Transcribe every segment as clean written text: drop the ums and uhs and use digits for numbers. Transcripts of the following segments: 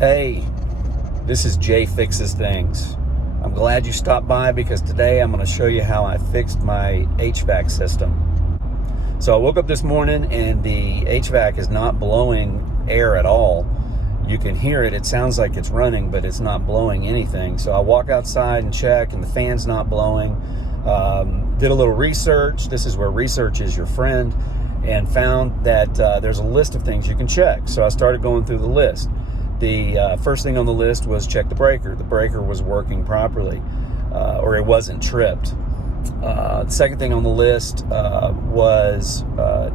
Hey, this is Jay Fixes Things. I'm glad you stopped by because today I'm going to show you how I fixed my HVAC system. So I woke up this morning and the HVAC is not blowing air at all. You can hear it. It sounds like it's running, but it's not blowing anything. So I walk outside and check, and the fan's not blowing. Did a little research. This is where research is your friend, and found that there's a list of things you can check. So I started going through the list. The first thing on the list was check the breaker. The breaker was working properly, or it wasn't tripped. The second thing on the list was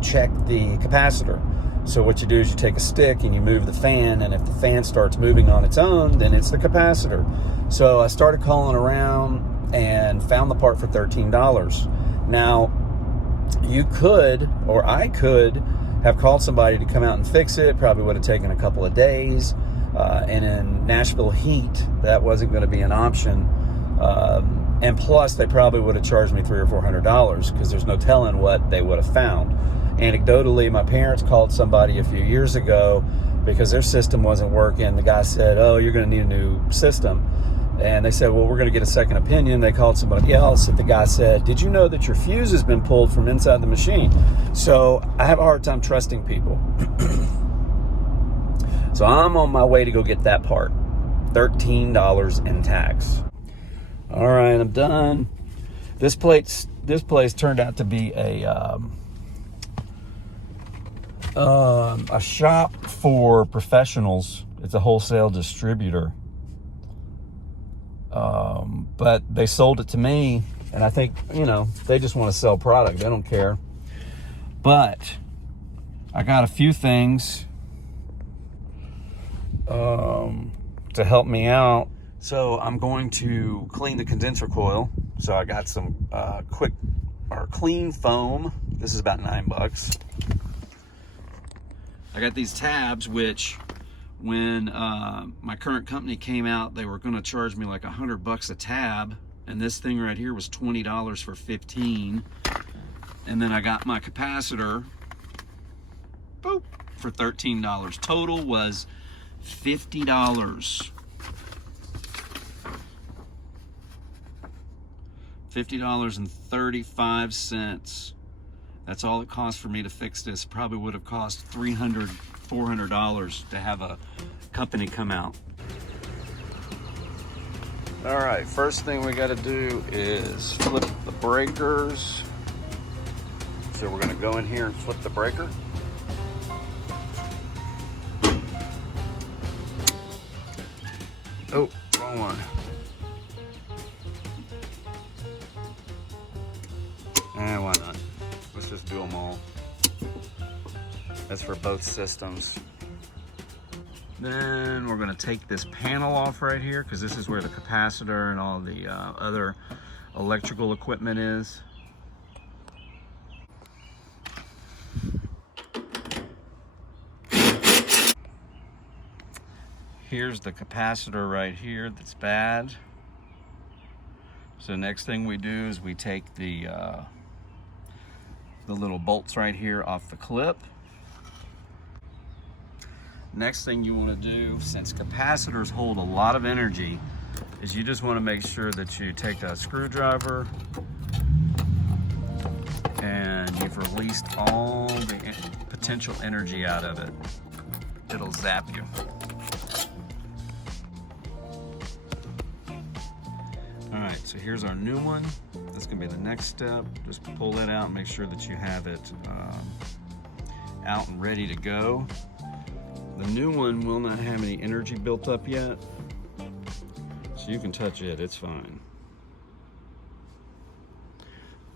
check the capacitor. So what you do is you take a stick and you move the fan, and if the fan starts moving on its own, then it's the capacitor. So I started calling around and found the part for $13. Now, you could, or I could, have called somebody to come out and fix it. Probably would have taken a couple of days. And in Nashville heat, that wasn't going to be an option. And plus, they probably would have charged me $300 or $400 because there's no telling what they would have found. Anecdotally, my parents called somebody a few years ago because their system wasn't working. The guy said, "Oh, you're going to need a new system." And they said, "Well, we're going to get a second opinion." They called somebody else, and the guy said, "Did you know that your fuse has been pulled from inside the machine?" So I have a hard time trusting people. So I'm on my way to go get that part. $13 in tax. All right, I'm done. This place turned out to be a shop for professionals. It's a wholesale distributor. But they sold it to me, and I think, they just want to sell product. They don't care. But I got a few things to help me out. So I'm going to clean the condenser coil. So I got some clean foam. This is about $9. I got these tabs, which when my current company came out, they were going to charge me like $100 a tab, and this thing right here was $20 for 15. And then I got my capacitor, boop, for $13. Total was $50. $50.35. That's all it cost for me to fix this. Probably would have cost $300, $400 to have a company come out. All right, first thing we got to do is flip the breakers. So we're going to go in here and flip the breaker. Oh, wrong one. Why not? Let's just do them all. That's for both systems. Then we're going to take this panel off right here because this is where the capacitor and all the other electrical equipment is. Here's the capacitor right here that's bad. So next thing we do is we take the little bolts right here off the clip. Next thing you want to do, since capacitors hold a lot of energy, is you just want to make sure that you take a screwdriver and you've released all the potential energy out of it. It'll zap you. All right, so here's our new one. That's gonna be the next step. Just pull that out and make sure that you have it out and ready to go. The new one will not have any energy built up yet, so you can touch it, it's fine.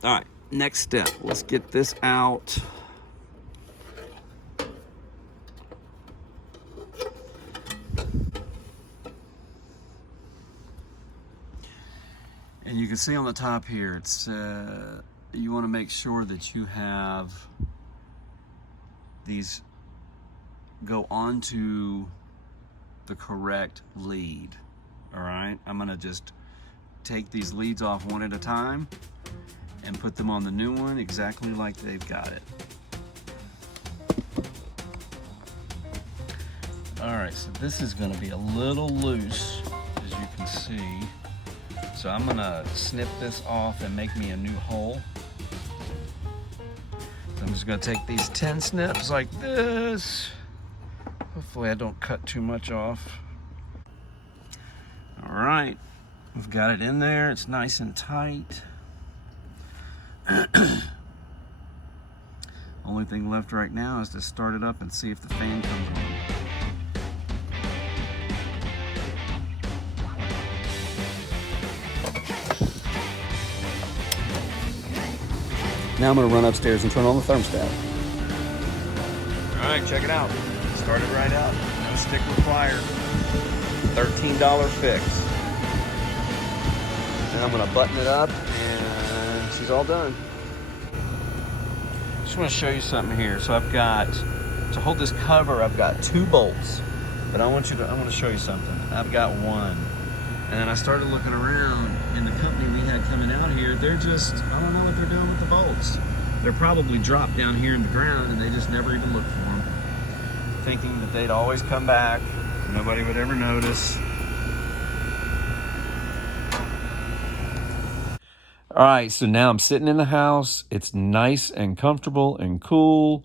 All right, next step, let's get this out. And you can see on the top here, it's you want to make sure that you have these go onto the correct lead. All right, I'm gonna just take these leads off one at a time and put them on the new one exactly like they've got it. All right, so this is gonna be a little loose, as you can see. So I'm gonna snip this off and make me a new hole. So I'm just gonna take these 10 snips like this. Hopefully I don't cut too much off. All right, we've got it in there. It's nice and tight. Only thing left right now is to start it up and see if the fan comes on. Now I'm going to run upstairs and turn on the thermostat. All right, check it out. Started right up. No stick required. $13 fix. And I'm going to button it up and she's all done. Just want to show you something here. So I've got, to hold this cover, I've got 2 bolts. But I want to show you something. I've got one. And then I started looking around, and the company we had coming out here, they're just, I don't know what they're doing with the bolts. They're probably dropped down here in the ground, and they just never even looked for them. Thinking that they'd always come back, nobody would ever notice. All right, so now I'm sitting in the house. It's nice and comfortable and cool,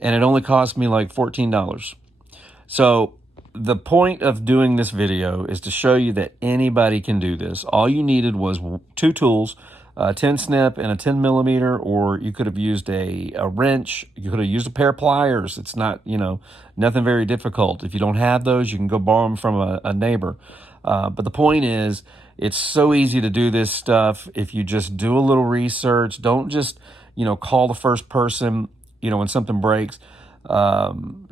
and it only cost me like $14. So the point of doing this video is to show you that anybody can do this. All you needed was 2 tools, a 10 snip and a 10 millimeter, or you could have used a wrench. You could have used a pair of pliers. It's not, nothing very difficult. If you don't have those, you can go borrow them from a neighbor. But the point is, it's so easy to do this stuff if you just do a little research. Don't just, call the first person, when something breaks.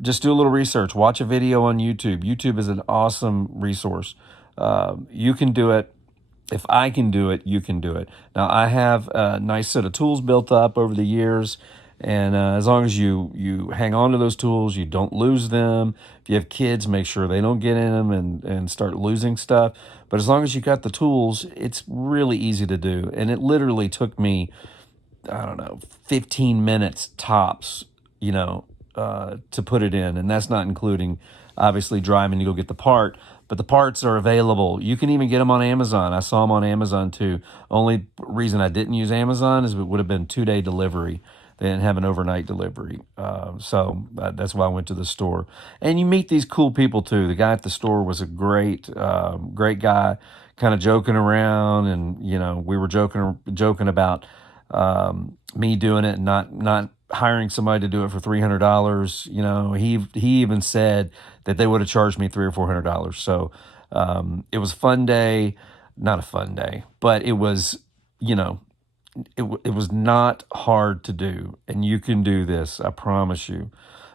Just do a little research. Watch a video on YouTube. YouTube is an awesome resource. You can do it. If I can do it, you can do it. Now, I have a nice set of tools built up over the years, and as long as you hang on to those tools, you don't lose them. If you have kids, make sure they don't get in them and start losing stuff. But as long as you got the tools, it's really easy to do. And it literally took me, 15 minutes tops, to put it in. And that's not including, obviously, driving to go get the part. But the parts are available. You can even get them on Amazon. I saw them on Amazon too. Only reason I didn't use Amazon is it would have been 2-day delivery. They didn't have an overnight delivery. So that's why I went to the store. And you meet these cool people too. The guy at the store was a great guy, kind of joking around. And, we were joking about me doing it and not hiring somebody to do it for $300. He even said that they would have charged me $300 or $400. So it was a fun day, not a fun day, but it was, it was not hard to do, and you can do this, I promise you.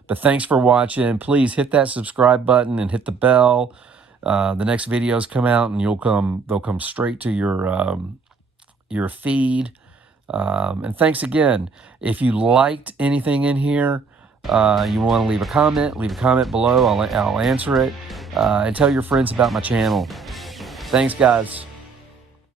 But thanks for watching. Please hit that subscribe button and hit the bell. The next videos come out, and they'll come straight to your feed. And thanks again. If you liked anything in here, you want to leave a comment below. I'll answer it. And tell your friends about my channel. Thanks, guys.